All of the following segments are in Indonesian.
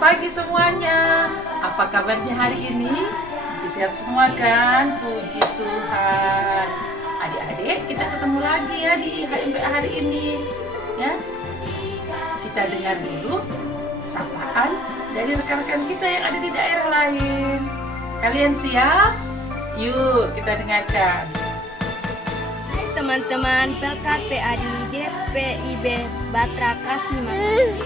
Pagi semuanya, apa kabarnya hari ini? Masih sehat semua kan? Puji Tuhan. Adik-adik, kita ketemu lagi ya di HMPA hari ini. Ya, kita dengar dulu sapaan dari rekan-rekan kita yang ada di daerah lain. Kalian siap? Yuk, kita dengarkan. Hai teman-teman PKPA di DPIB Batra Kasimangan.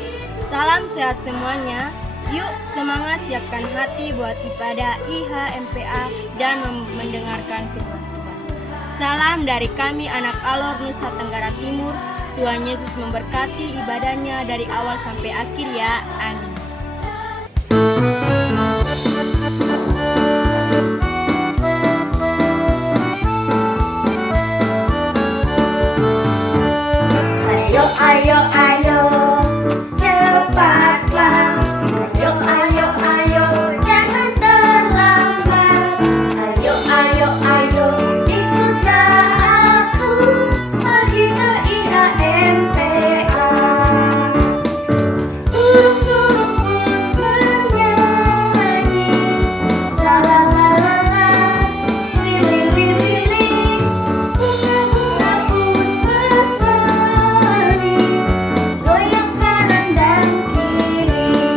Salam sehat semuanya. Yuk semangat, siapkan hati buat ibadah IHMPA dan mendengarkan firman Tuhan. Salam dari kami anak Alor Nusa Tenggara Timur. Tuhan Yesus memberkati ibadahnya dari awal sampai akhir ya. Amin. Ayo, ayo, ayo, cepatlah. Ayo, ayo, ayo, jangan terlambat. Ayo, ayo, ayo, ikutlah aku pergi ke IHMPA. Burung-burung bernyanyi, la la la la la, lili lili lili, bunga-bunga pun berseri, goyang kanan dan kiri.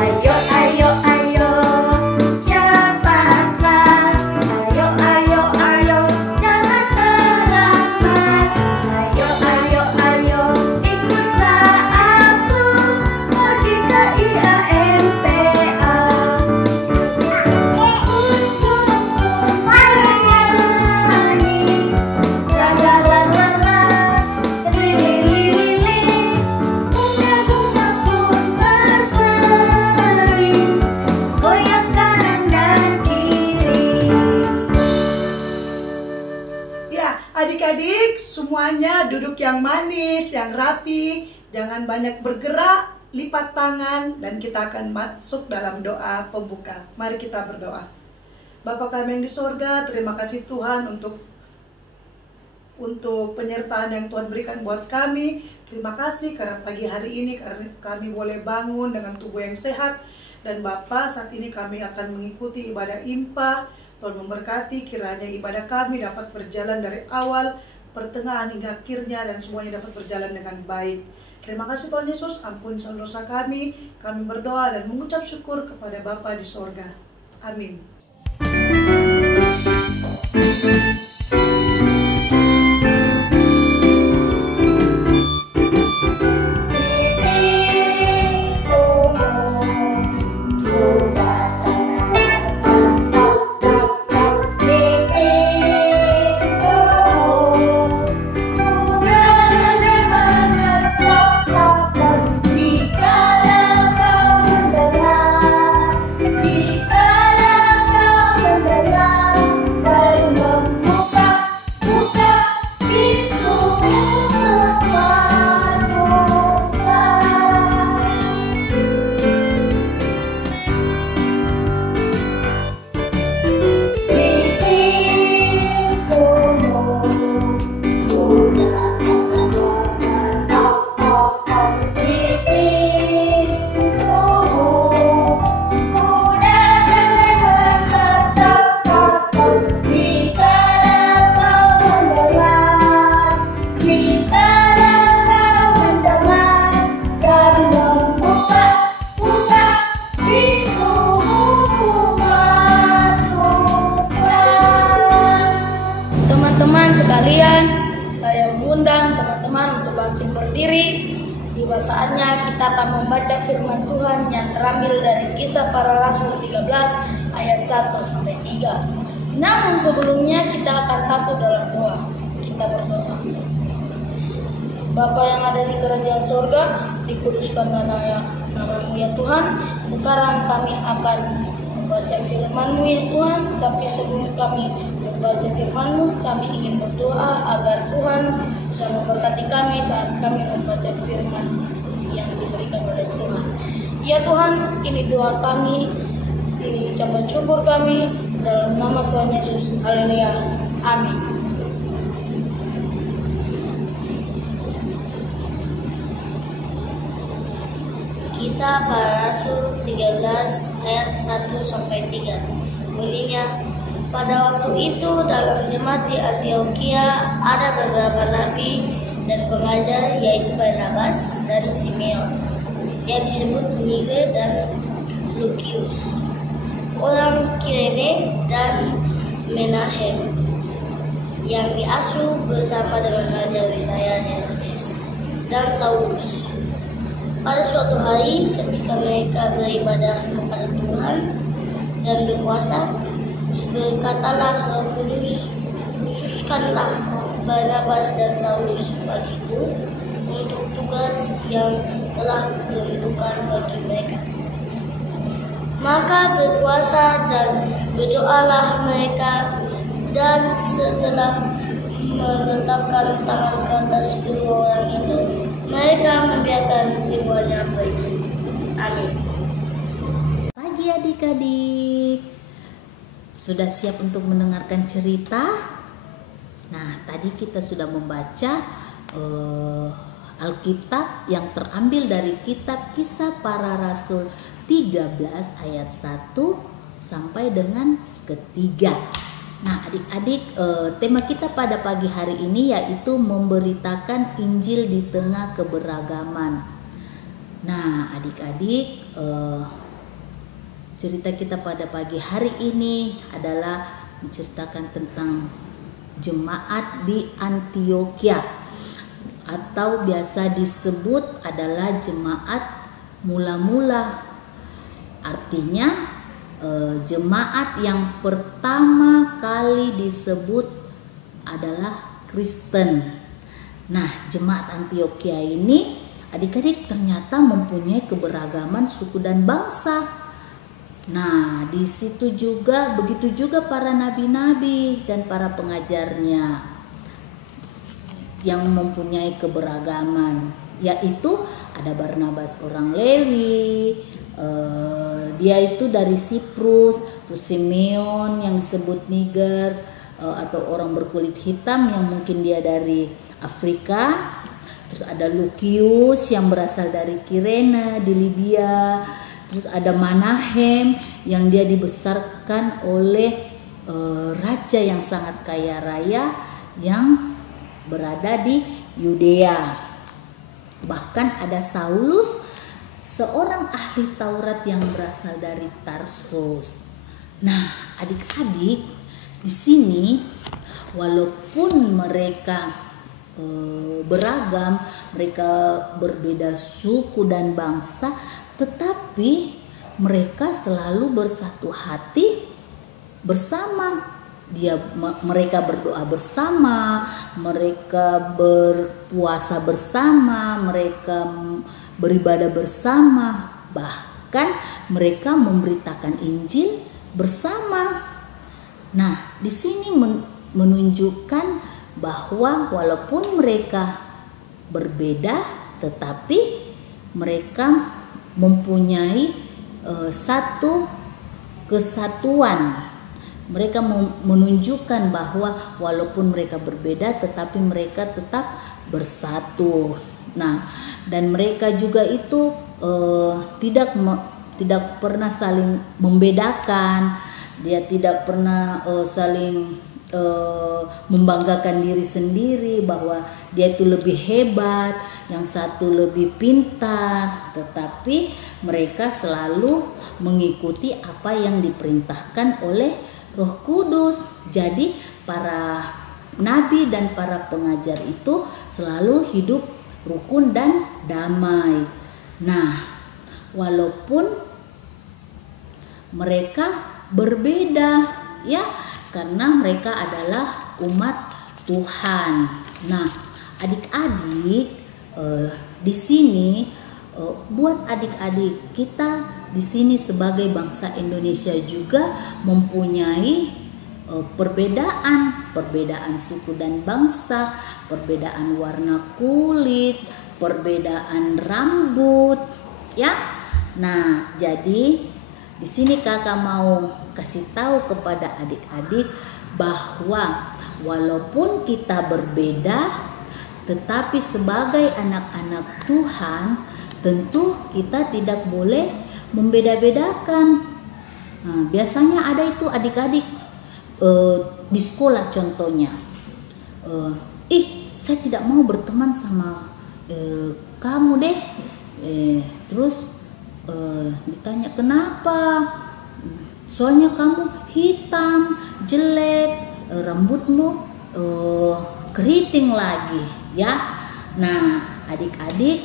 Ayo, ayo, ayo, cepatlah. Ayo, ayo, ayo, jangan terlambat. Ayo, ayo, ayo, ikutlah aku pergi ke IHMPA. Burung-burung bernyanyi, la la la la la, lili lili lili, bunga-bunga pun berseri, goyang kanan dan kiri. Ya, adik-adik semuanya duduk yang manis, yang rapi, jangan banyak bergerak, lipat tangan, dan kita akan masuk dalam doa pembuka. Mari kita berdoa. Bapa kami yang di sorga, terima kasih Tuhan untuk penyertaan yang Tuhan berikan buat kami. Terima kasih karena pagi hari ini karena kami boleh bangun dengan tubuh yang sehat. Dan Bapa, saat ini kami akan mengikuti ibadah IMPA. Tuhan memberkati, kiranya ibadah kami dapat berjalan dari awal, pertengahan hingga akhirnya, dan semuanya dapat berjalan dengan baik. Terima kasih Tuhan Yesus, ampun dosa kami. Kami berdoa dan mengucap syukur kepada Bapa di sorga. Amin. Teman-teman sekalian, saya mengundang teman-teman untuk bangkit berdiri. Tiba saatnya kita akan membaca firman Tuhan yang terambil dari Kisah Para Rasul 13 ayat 1-3. Namun sebelumnya kita akan satu dalam doa. Kita berdoa. Bapa yang ada di kerajaan surga, dikuduskan namamu ya Tuhan. Sekarang kami akan membaca firman-Mu ya Tuhan. Tapi sebelum kami membaca firman-Mu, kami ingin berdoa agar Tuhan bisa memberkati kami saat kami membaca firman yang diberikan oleh Tuhan. Ya Tuhan, ini doa kami, ini ucapan syukur kami dalam nama Tuhan Yesus. Haleluya. Amin. Kisah Para Rasul 13 ayat 1-3. Bunyinya, pada waktu itu dalam jemaat di Antioquia ada beberapa nabi dan pengajar, yaitu Barnabas dan Simeon, yang disebut Niger dan Lukius, orang Kirene dan Menahem, yang diasuh bersama dengan raja wilayah Herodes dan Saulus. Pada suatu hari ketika mereka beribadah kepada Tuhan dan berpuasa, berkatalah Roh Kudus, khususkanlah Barnabas dan Saulus bagiku untuk tugas yang telah ditentukan bagi mereka. Maka berpuasa dan berdoalah mereka, dan setelah meletakkan tangan ke atas kedua orang itu, mereka membiarkan keduanya pergi. Amin. Pagi adik-adik, sudah siap untuk mendengarkan cerita? Nah, tadi kita sudah membaca Alkitab yang terambil dari kitab Kisah Para Rasul 13 ayat 1 sampai dengan ketiga. Nah, adik-adik, tema kita pada pagi hari ini yaitu memberitakan Injil di tengah keberagaman. Nah, adik-adik, cerita kita pada pagi hari ini adalah menceritakan tentang jemaat di Antioquia, atau biasa disebut adalah jemaat mula-mula. Artinya jemaat yang pertama kali disebut adalah Kristen. Nah, jemaat Antioquia ini adik-adik ternyata mempunyai keberagaman suku dan bangsa. Nah, di situ juga begitu juga para nabi-nabi dan para pengajarnya yang mempunyai keberagaman, yaitu ada Barnabas orang Lewi, dia itu dari Siprus, terus Simeon yang disebut Niger atau orang berkulit hitam yang mungkin dia dari Afrika, terus ada Lukius yang berasal dari Kirene di Libya, terus ada Menahem yang dia dibesarkan oleh raja yang sangat kaya raya yang berada di Yudea. Bahkan ada Saulus, seorang ahli Taurat yang berasal dari Tarsus. Nah, adik-adik, di sini walaupun mereka beragam, mereka berbeda suku dan bangsa, tetapi mereka selalu bersatu hati bersama. Mereka berdoa bersama, mereka berpuasa bersama, mereka beribadah bersama, bahkan mereka memberitakan Injil bersama. Nah, di sini menunjukkan bahwa walaupun mereka berbeda, tetapi mereka mempunyai satu kesatuan. Mereka menunjukkan bahwa walaupun mereka berbeda, tetapi mereka tetap bersatu. Nah, dan mereka juga itu tidak pernah saling membedakan. Dia tidak pernah saling membanggakan diri sendiri bahwa dia itu lebih hebat, yang satu lebih pintar, tetapi mereka selalu mengikuti apa yang diperintahkan oleh Roh Kudus. Jadi para nabi dan para pengajar itu selalu hidup rukun dan damai. Nah, walaupun mereka berbeda ya, karena mereka adalah umat Tuhan. Nah, adik-adik, di sini buat adik-adik kita di sini sebagai bangsa Indonesia juga mempunyai perbedaan suku dan bangsa, perbedaan warna kulit, perbedaan rambut, ya. Nah, jadi di sini kakak mau kasih tahu kepada adik-adik bahwa walaupun kita berbeda, tetapi sebagai anak-anak Tuhan tentu kita tidak boleh membeda-bedakan. Nah, biasanya ada itu adik-adik di sekolah contohnya, saya tidak mau berteman sama kamu deh, terus ditanya kenapa, soalnya kamu hitam, jelek, rambutmu keriting lagi, ya. Nah, adik-adik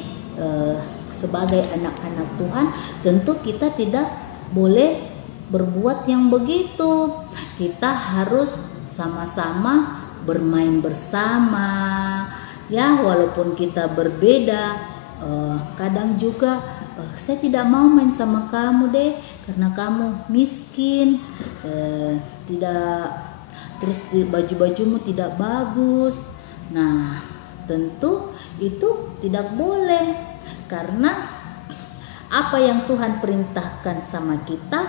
sebagai anak-anak Tuhan tentu kita tidak boleh berbuat yang begitu. Kita harus sama-sama bermain bersama, ya, walaupun kita berbeda. Kadang juga saya tidak mau main sama kamu deh karena kamu miskin, terus baju-bajumu tidak bagus. Nah, tentu itu tidak boleh, karena apa yang Tuhan perintahkan sama kita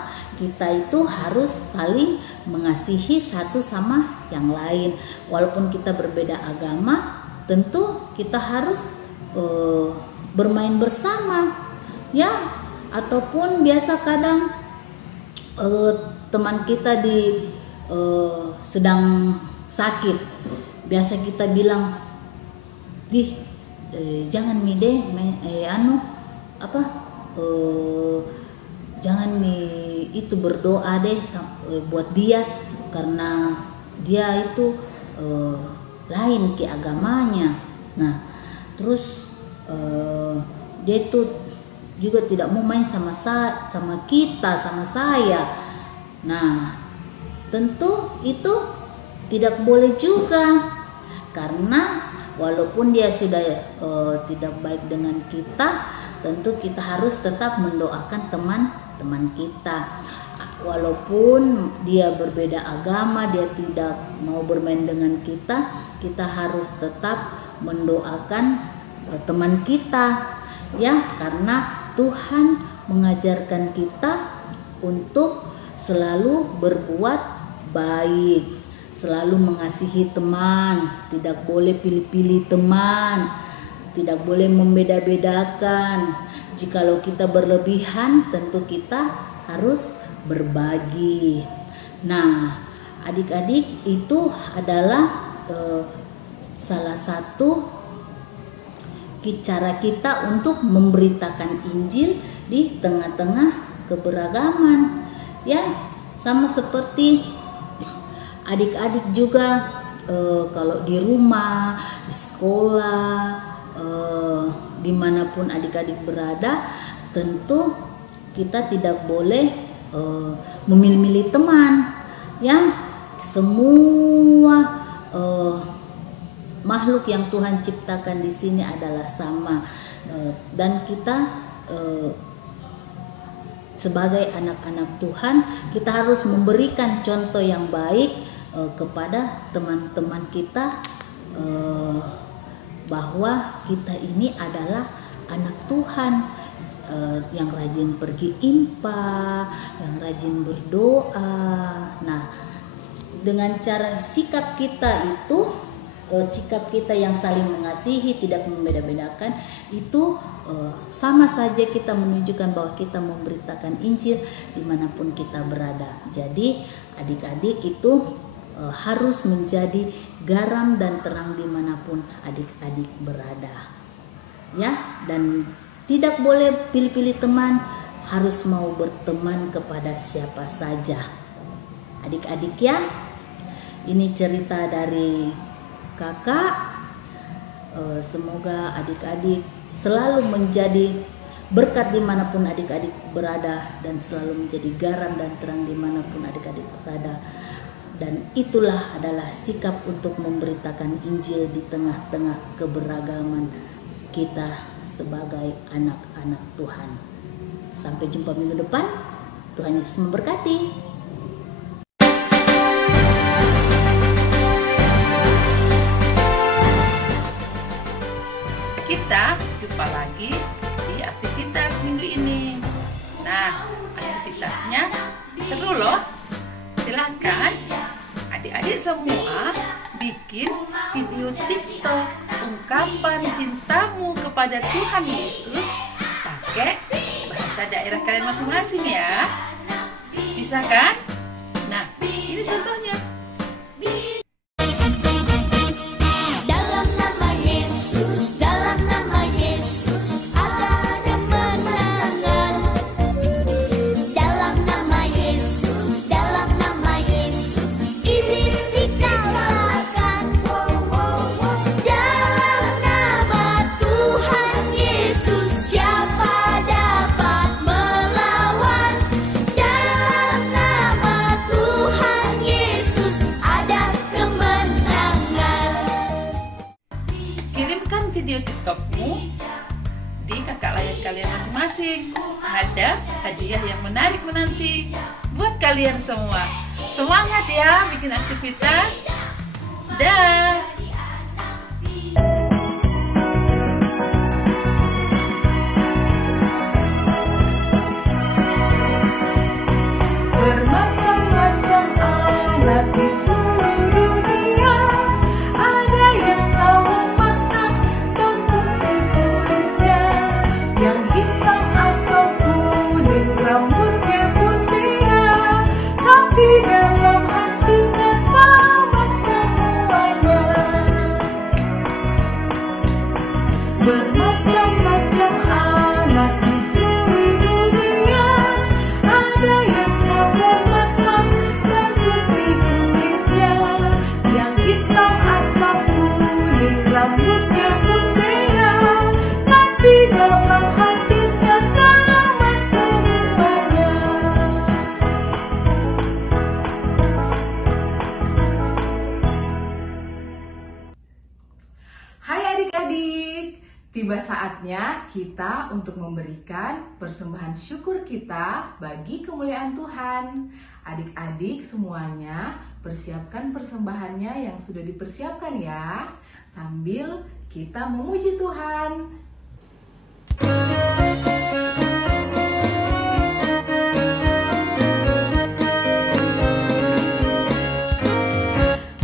itu harus saling mengasihi satu sama yang lain. Walaupun kita berbeda agama, tentu kita harus bermain bersama, ya. Ataupun biasa kadang teman kita sedang sakit, biasa kita bilang, jangan mide jangan itu berdoa deh buat dia, karena dia itu lain ke agamanya. Nah, terus dia itu juga tidak mau main sama kita, sama saya. Nah, tentu itu tidak boleh juga, karena walaupun dia sudah tidak baik dengan kita, tentu kita harus tetap mendoakan teman-teman kita. Walaupun dia berbeda agama, dia tidak mau bermain dengan kita, kita harus tetap mendoakan teman kita, ya, karena Tuhan mengajarkan kita untuk selalu berbuat baik, selalu mengasihi teman, tidak boleh pilih-pilih teman, tidak boleh membeda-bedakan. Jikalau kita berlebihan, tentu kita harus berbagi. Nah, adik-adik, itu adalah salah satu cara kita untuk memberitakan Injil di tengah-tengah keberagaman, ya. Sama seperti adik-adik juga kalau di rumah, di sekolah, dimanapun adik-adik berada, tentu kita tidak boleh memilih-milih teman, ya. Semua makhluk yang Tuhan ciptakan di sini adalah sama, dan kita sebagai anak-anak Tuhan, kita harus memberikan contoh yang baik kepada teman-teman kita, bahwa kita ini adalah anak Tuhan, yang rajin pergi impa, yang rajin berdoa. Nah, dengan cara sikap kita itu, sikap kita yang saling mengasihi, tidak membeda-bedakan, itu sama saja kita menunjukkan bahwa kita memberitakan Injil dimanapun kita berada. Jadi adik-adik itu harus menjadi garam dan terang dimanapun adik-adik berada, ya. Dan tidak boleh pilih-pilih teman, harus mau berteman kepada siapa saja. Adik-adik, ya, ini cerita dari kakak. Semoga adik-adik selalu menjadi berkat dimanapun adik-adik berada, dan selalu menjadi garam dan terang dimanapun adik-adik berada. Dan itulah adalah sikap untuk memberitakan Injil di tengah-tengah keberagaman kita sebagai anak-anak Tuhan. Sampai jumpa minggu depan. Tuhan Yesus memberkati. Kita jumpa lagi di aktivitas minggu ini. Nah, aktivitasnya seru loh. Silakan adik-adik semua bikin video TikTok ungkapan cintamu kepada Tuhan Yesus pakai bahasa daerah kalian masing-masing ya. Bisa kan? Nah, ini contohnya. Kirimkan video TikTokmu di kakak layar kalian masing-masing. Ada hadiah yang menarik menanti buat kalian semua. Semangat ya bikin aktivitas. Dah. Bermacam-macam anak di seluruh dunia, ada yang sawo matang dan putih kulitnya, yang hitam atau kuning rambutnya pun beda, tapi dalam hatinya sama semuanya. Bermacam-macam anak di seluruh dunia, ada yang sawo matang dan putih kulitnya, yang hitam atau kuning rambutnya pun beda, tapi dalam hatinya sama semuanya. Hai adik-adik, tiba saatnya kita untuk memberikan persembahan syukur kita bagi kemuliaan Tuhan. Adik-adik semuanya persiapkan persembahannya yang sudah dipersiapkan ya, sambil kita memuji Tuhan.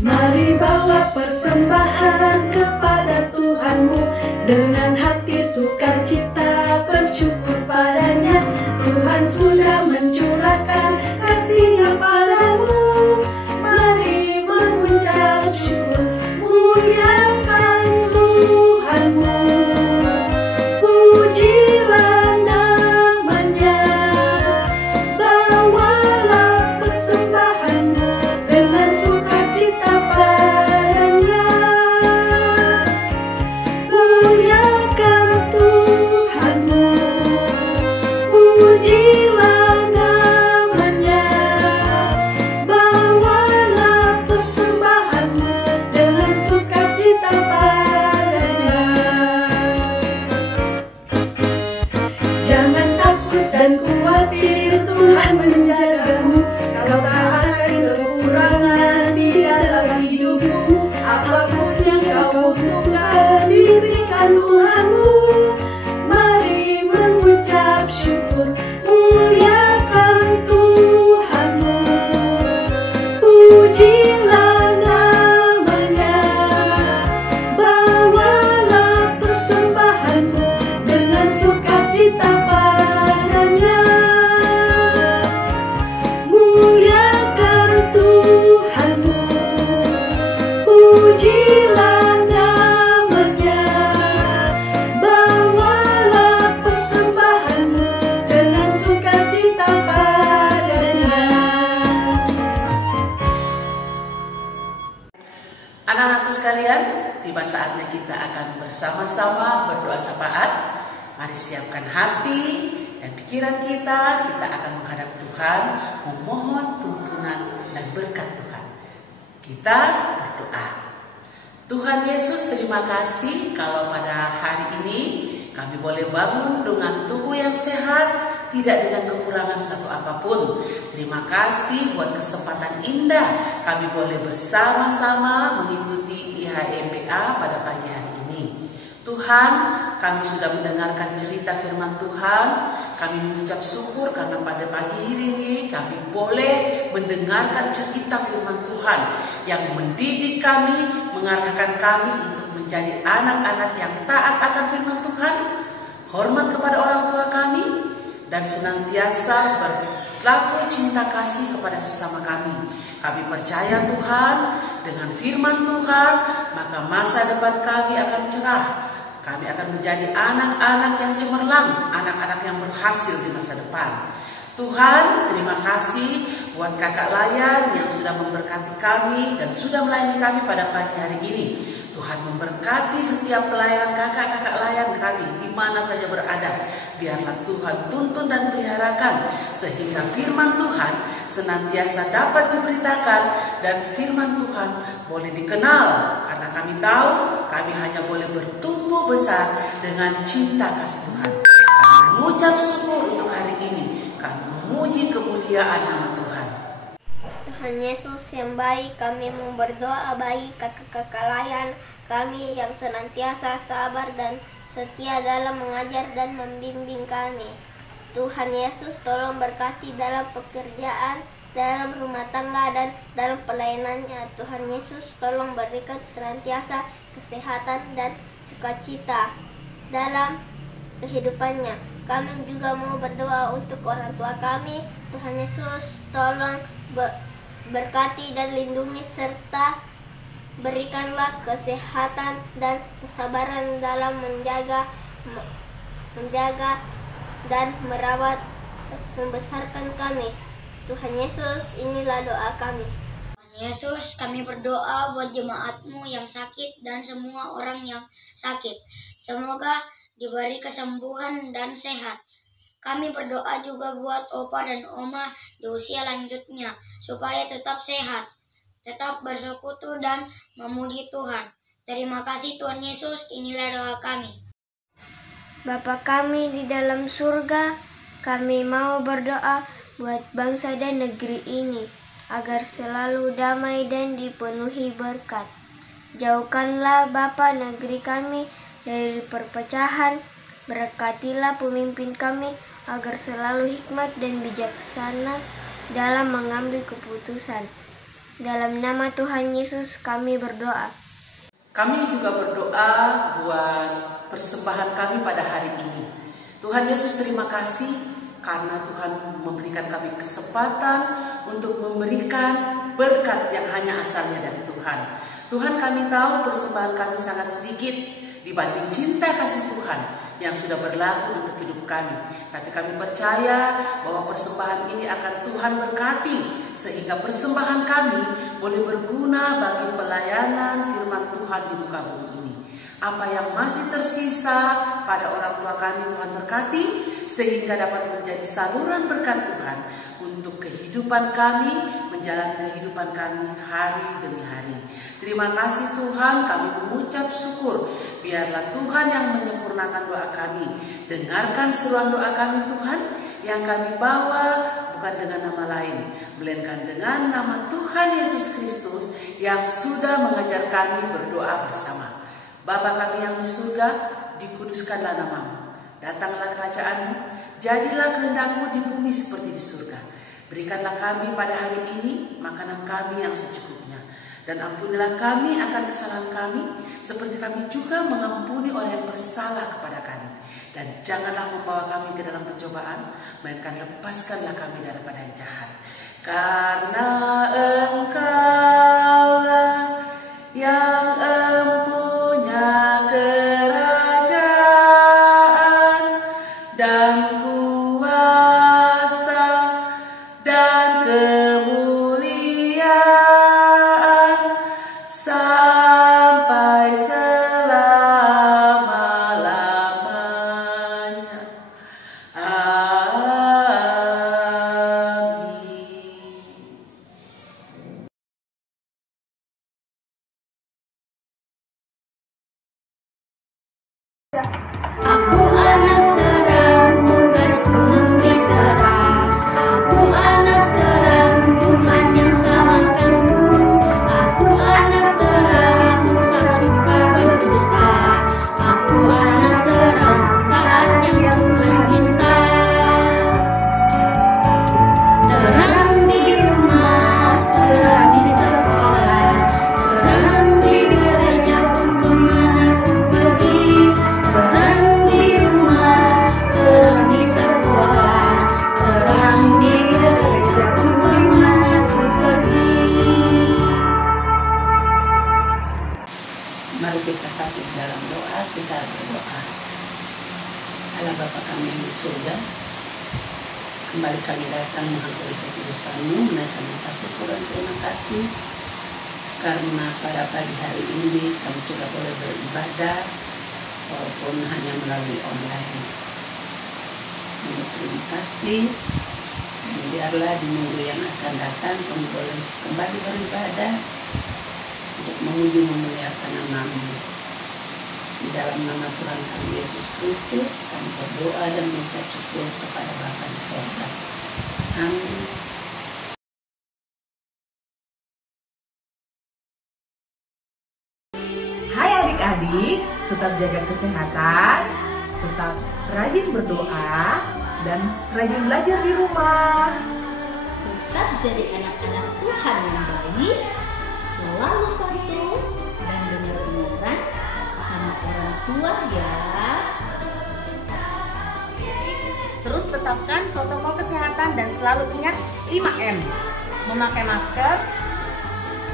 Mari bawa persembahan kepada Tuhanmu dengan hati sukacita bersyukur padanya. Tuhan sudah mencurahkan kasih-Nya padamu. Mari mengucap syukur, muliakan Tuhanmu. Pujilah namanya, bawalah persembahanmu dengan sukacita padanya. Muliakan Tuhanmu, pujilah namanya, bawalah persembahanmu dengan sukacita padanya. Jangan takut dan khawatir, Tuhan menjagamu. Kau tak akan kekurangan di dalam hidupmu. Apapun yang kau butuhkan diberikan Tuhanmu. Mari mengucap syukur, muliakan Tuhanmu. Pujilah namanya, bawalah persembahanmu dengan sukacita padanya. Muliakan Tuhanmu, pujilah namanya, bawalah persembahanmu dengan sukacita padanya. Anak-anakku sekalian, tiba saatnya kita akan bersama-sama berdoa syafaat. Mari siapkan hati dan pikiran kita akan menghadap Tuhan, memohon tuntunan dan berkat Tuhan. Kita berdoa. Tuhan Yesus, terima kasih kalau pada hari ini kami boleh bangun dengan tubuh yang sehat tidak dengan kekurangan satu apapun. Terima kasih buat kesempatan indah kami boleh bersama-sama mengikuti IHMPA pada pagi hari ini. Tuhan, kami sudah mendengarkan cerita firman Tuhan. Kami mengucap syukur karena pada pagi ini kami boleh mendengarkan cerita firman Tuhan yang mendidik kami, mengarahkan kami untuk menjadi anak-anak yang taat akan firman Tuhan, hormat kepada orang tua kami, dan senantiasa berlaku cinta kasih kepada sesama kami. Kami percaya Tuhan, dengan firman Tuhan, maka masa depan kami akan cerah. Kami akan menjadi anak-anak yang cemerlang, anak-anak yang berhasil di masa depan. Tuhan, terima kasih buat kakak Layan yang sudah memberkati kami dan sudah melayani kami pada pagi hari ini. Tuhan memberkati setiap pelayanan kakak-kakak Layan kami di mana saja berada. Biarlah Tuhan tuntun dan peliharakan sehingga firman Tuhan senantiasa dapat diberitakan dan firman Tuhan boleh dikenal, karena kami tahu kami hanya boleh bertumbuh besar dengan cinta kasih Tuhan. Kami mengucap syukur untuk hari ini. Kami memuji kemuliaan nama Tuhan. Tuhan Yesus yang baik, kami mau berdoa bagi kakak-kakak Layan kami yang senantiasa sabar dan setia dalam mengajar dan membimbing kami. Tuhan Yesus tolong berkati dalam pekerjaan, dalam rumah tangga, dan dalam pelayanannya. Tuhan Yesus tolong berikan senantiasa kesehatan dan sukacita dalam kehidupannya. Kami juga mau berdoa untuk orang tua kami. Tuhan Yesus tolong berkati dan lindungi serta berikanlah kesehatan dan kesabaran dalam menjaga dan merawat membesarkan kami. Tuhan Yesus, inilah doa kami. Tuhan Yesus, kami berdoa buat jemaat-Mu yang sakit dan semua orang yang sakit. Semoga diberi kesembuhan dan sehat. Kami berdoa juga buat opa dan oma di usia lanjutnya, supaya tetap sehat, tetap bersekutu dan memuji Tuhan. Terima kasih Tuhan Yesus, inilah doa kami. Bapa kami di dalam surga, kami mau berdoa buat bangsa dan negeri ini, agar selalu damai dan dipenuhi berkat. Jauhkanlah Bapa negeri kami dari perpecahan, berkatilah pemimpin kami agar selalu hikmat dan bijaksana dalam mengambil keputusan. Dalam nama Tuhan Yesus kami berdoa. Kami juga berdoa buat persembahan kami pada hari ini. Tuhan Yesus, terima kasih karena Tuhan memberikan kami kesempatan untuk memberikan berkat yang hanya asalnya dari Tuhan. Tuhan, kami tahu persembahan kami sangat sedikit dibanding cinta kasih Tuhan yang sudah berlaku untuk hidup kami. Tapi kami percaya bahwa persembahan ini akan Tuhan berkati, sehingga persembahan kami boleh berguna bagi pelayanan firman Tuhan di muka bumi ini. Apa yang masih tersisa pada orang tua kami Tuhan berkati, sehingga dapat menjadi saluran berkat Tuhan untuk kehidupan kami, menjalani kehidupan kami hari demi hari. Terima kasih Tuhan, kami mengucap syukur. Biarlah Tuhan yang menyempurnakan doa kami. Dengarkan seruan doa kami Tuhan, yang kami bawa bukan dengan nama lain, melainkan dengan nama Tuhan Yesus Kristus yang sudah mengajar kami berdoa bersama. Bapa kami yang di surga, dikuduskanlah namamu. Datanglah kerajaan-Mu, jadilah kehendak-Mu di bumi seperti di surga. Berikanlah kami pada hari ini makanan kami yang secukupnya. Dan ampunilah kami akan kesalahan kami, seperti kami juga mengampuni orang yang bersalah kepada kami. Dan janganlah membawa kami ke dalam pencobaan, melainkan lepaskanlah kami daripada yang jahat. Karena Engkaulah yang empunya kerajaan dan kuasa dan kemuliaan sampai selama-lamanya. Amin. kita sakit dalam doa, kita berdoa. Allah Bapa kami yang di surga, kembali kami datang mengakui kekudusan-Mu, menaikkan syukur dan terima kasih karena pada pagi hari ini kami sudah boleh beribadah walaupun hanya melalui online. Terima kasih. Dan biarlah di minggu yang akan datang kami boleh kembali beribadah untuk memuji memuliakan nama-Mu. Di dalam nama Tuhan kami Yesus Kristus kami berdoa dan mengucap syukur kepada Bapa di sorga. Amin. Hai adik-adik, tetap jaga kesehatan, tetap rajin berdoa, dan rajin belajar di rumah. Tetap jadi anak-anak Tuhan yang baik, selalu patuh dan dengar-dengaran sama orang tua ya. Terus tetapkan protokol kesehatan dan selalu ingat 5M. Memakai masker,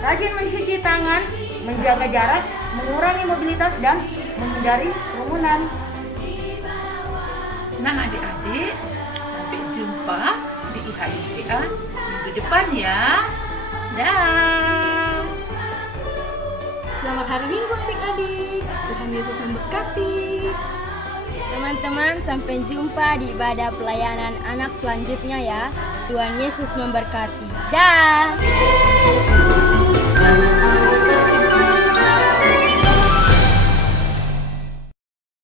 rajin mencuci tangan, menjaga jarak, mengurangi mobilitas dan menghindari kerumunan. Nah adik-adik, sampai jumpa di IHIPA minggu depan ya. Dah. Selamat hari Minggu adik-adik. Tuhan Yesus memberkati. Teman-teman, sampai jumpa di ibadah pelayanan anak selanjutnya ya. Tuhan Yesus memberkati. Dah.